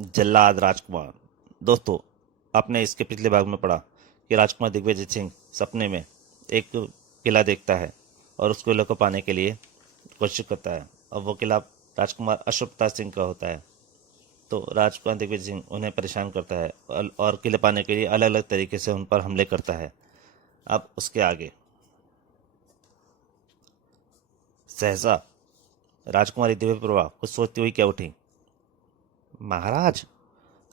जल्लाद राजकुमार। दोस्तों, आपने इसके पिछले भाग में पढ़ा कि राजकुमार दिग्विजय सिंह सपने में एक किला देखता है और उस किले को पाने के लिए कोशिश करता है। अब वो किला राजकुमार अश्वत्थामा सिंह का होता है। तो राजकुमार दिग्विजय सिंह उन्हें परेशान करता है और किले पाने के लिए अलग अलग तरीके से उन पर हमले करता है। अब उसके आगे सहसा राजकुमारी दिव्य प्रभा कुछ सोचती हुई क्या उठी। महाराज,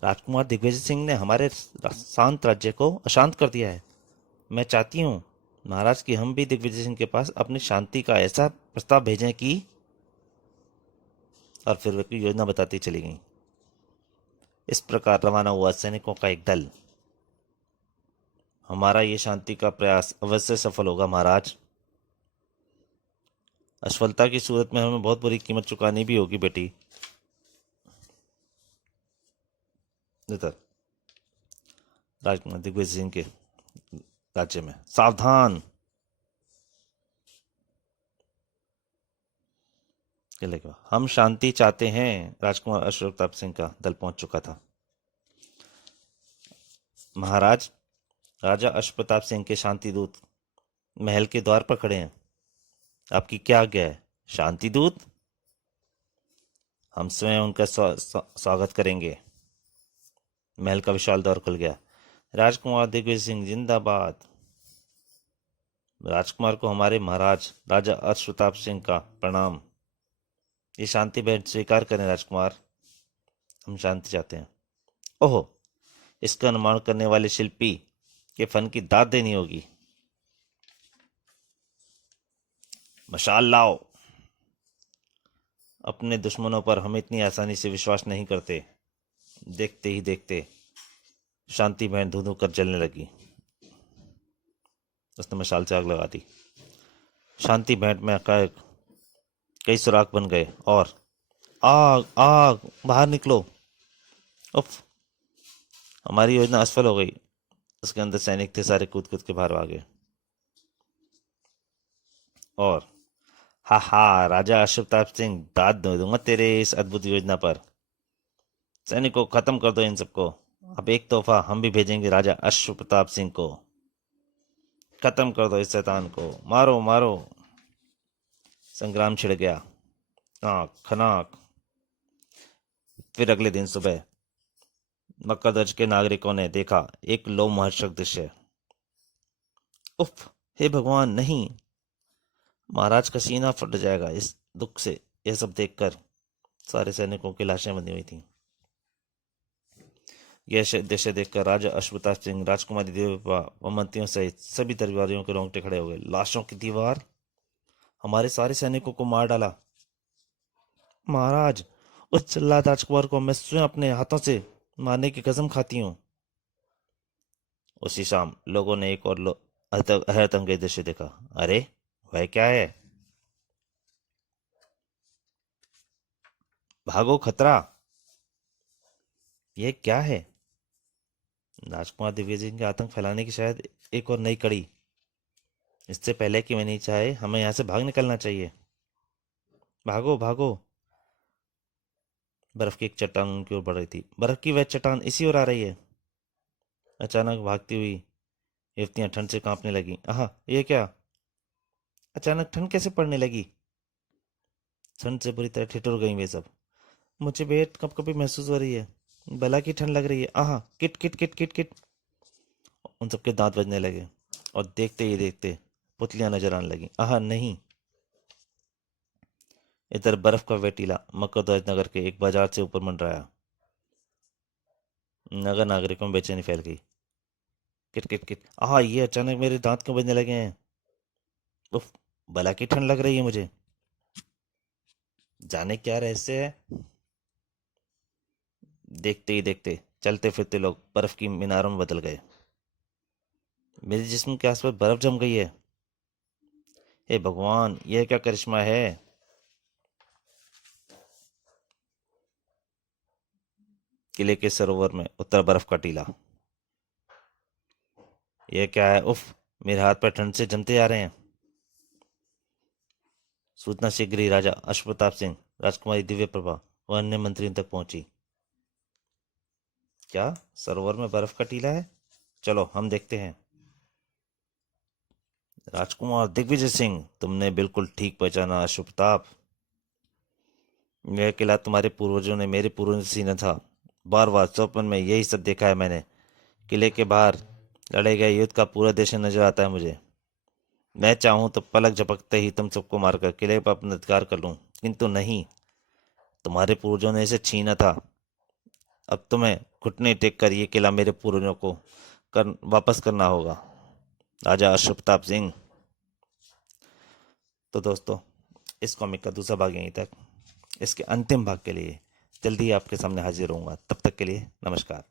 राजकुमार दिग्विजय सिंह ने हमारे शांत राज्य को अशांत कर दिया है। मैं चाहती हूँ महाराज कि हम भी दिग्विजय सिंह के पास अपनी शांति का ऐसा प्रस्ताव भेजें कि। और फिर वे की योजना बताती चली गई। इस प्रकार रवाना हुआ सैनिकों का एक दल। हमारा ये शांति का प्रयास अवश्य सफल होगा महाराज। असफलता की सूरत में हमें बहुत बुरी कीमत चुकानी भी होगी बेटी। इधर राजकुमार दिग्विजय सिंह के राज्य में सावधान किले का हम शांति चाहते हैं। राजकुमार अशोक प्रताप सिंह का दल पहुंच चुका था। महाराज, राजा अश्व प्रताप सिंह के शांति दूत महल के द्वार पर खड़े हैं। आपकी क्या आज्ञा है शांति दूत? हम स्वयं उनका स्वागत करेंगे। महल का विशाल द्वार खुल गया। राजकुमार दिग्विजय सिंह जिंदाबाद। राजकुमार को हमारे महाराज राजा अश्व प्रताप सिंह का प्रणाम। ये शांति भेंट स्वीकार करें राजकुमार। हम शांति चाहते हैं। ओहो, इसका निर्माण करने वाले शिल्पी के फन की दाद देनी होगी। मशाल लाओ। अपने दुश्मनों पर हम इतनी आसानी से विश्वास नहीं करते। देखते ही देखते शांति बहन धू धू कर जलने लगी। उसने मशाल से आग लगा दी। शांति भेंट में कई सुराख बन गए और आग आग बाहर निकलो। उफ, हमारी योजना असफल हो गई। उसके अंदर सैनिक थे, सारे कूद कूद के बाहर आ गए। और हा हा, राजा अश्वताप सिंह, दाद दे दूंगा तेरे इस अद्भुत योजना पर। सैनिकों, खत्म कर दो इन सबको। अब एक तोहफा हम भी भेजेंगे राजा अश्व प्रताप सिंह को। खत्म कर दो इस शैतान को, मारो मारो। संग्राम छिड़ गया। आँख खनाक। फिर अगले दिन सुबह मक्कादर्ज के नागरिकों ने देखा एक लोमहर्षक दृश्य। उफ, हे भगवान नहीं! महाराज का सीना फट जाएगा इस दुख से। यह सब देखकर सारे सैनिकों की लाशें बंधी हुई थीं। यह दृश्य देखकर राजा अश्वताप सिंह, राजकुमारी देवपा व मंत्रियों सहित सभी दरबारियों के रोंगटे खड़े हो गए। लाशों की दीवार! हमारे सारे सैनिकों को मार डाला। महाराज, उस जल्लाद राजकुमार को मैं स्वयं अपने हाथों से मारने की कसम खाती हूँ। उसी शाम लोगों ने एक और हैरतअंगेज दृश्य देखा। अरे, वह क्या है? भागो खतरा! यह क्या है? राजकुमार दिव्य सिंह के आतंक फैलाने की शायद एक और नई कड़ी। इससे पहले कि मैं नहीं चाहे, हमें यहाँ से भाग निकलना चाहिए। भागो भागो! बर्फ की एक चट्टान उनकी ओर बढ़ रही थी। बर्फ की वह चट्टान इसी ओर आ रही है। अचानक भागती हुई युवतियां ठंड से कांपने लगी। आह, ये क्या? अचानक ठंड कैसे पड़ने लगी? ठंड से बुरी तरह ठिठुर गई वे सब। मुझे बेहद कपकपी महसूस हो रही है। भला की ठंड लग रही है। आह, किट किट किट किट किट! उन सबके दांत बजने लगे और देखते ही देखते पुतलियां नजर आने लगी। आह नहीं! इधर बर्फ का वह टीला मकरध्वज नगर के एक बाजार से ऊपर मंडराया। नगर नागरिकों में बेचैनी फैल गई। किट किट किट! आह, ये अचानक मेरे दांत क्यों बजने लगे हैं? उफ, भला की ठंड लग रही है मुझे। जाने क्या रहस्य है। देखते ही देखते चलते फिरते लोग बर्फ की मीनारों में बदल गए। मेरे जिस्म के आसपास बर्फ जम गई है। हे भगवान, यह क्या करिश्मा है। किले के सरोवर में उतरा बर्फ का टीला। यह क्या है? उफ, मेरे हाथ पर ठंड से जमते जा रहे हैं। सूचना शीघ्र ही राजा अश्वप्रताप सिंह, राजकुमारी दिव्य प्रभा व अन्य मंत्रियों तक पहुंची। क्या सरोवर में बर्फ का टीला है? चलो हम देखते हैं। राजकुमार दिग्विजय सिंह, तुमने बिल्कुल ठीक पहचाना अश्व प्रताप। यह किला तुम्हारे पूर्वजों ने मेरे पूर्वजों से छीना था। बार बार स्वप्न में यही सब देखा है मैंने। किले के बाहर लड़े गए युद्ध का पूरा दृश्य नजर आता है मुझे। मैं चाहूं तो पलक झपकते ही तुम सबको मारकर किले पर अपना अधिकार कर लूं, किंतु नहीं। तुम्हारे पूर्वजों ने इसे छीना था। अब तुम्हें घुटने टेक कर ये किला मेरे पूर्वजों को वापस करना होगा। राजा अश्व प्रताप सिंह। तो दोस्तों, इस कॉमिक का दूसरा भाग यहीं तक। इसके अंतिम भाग के लिए जल्दी ही आपके सामने हाजिर होऊंगा। तब तक के लिए नमस्कार।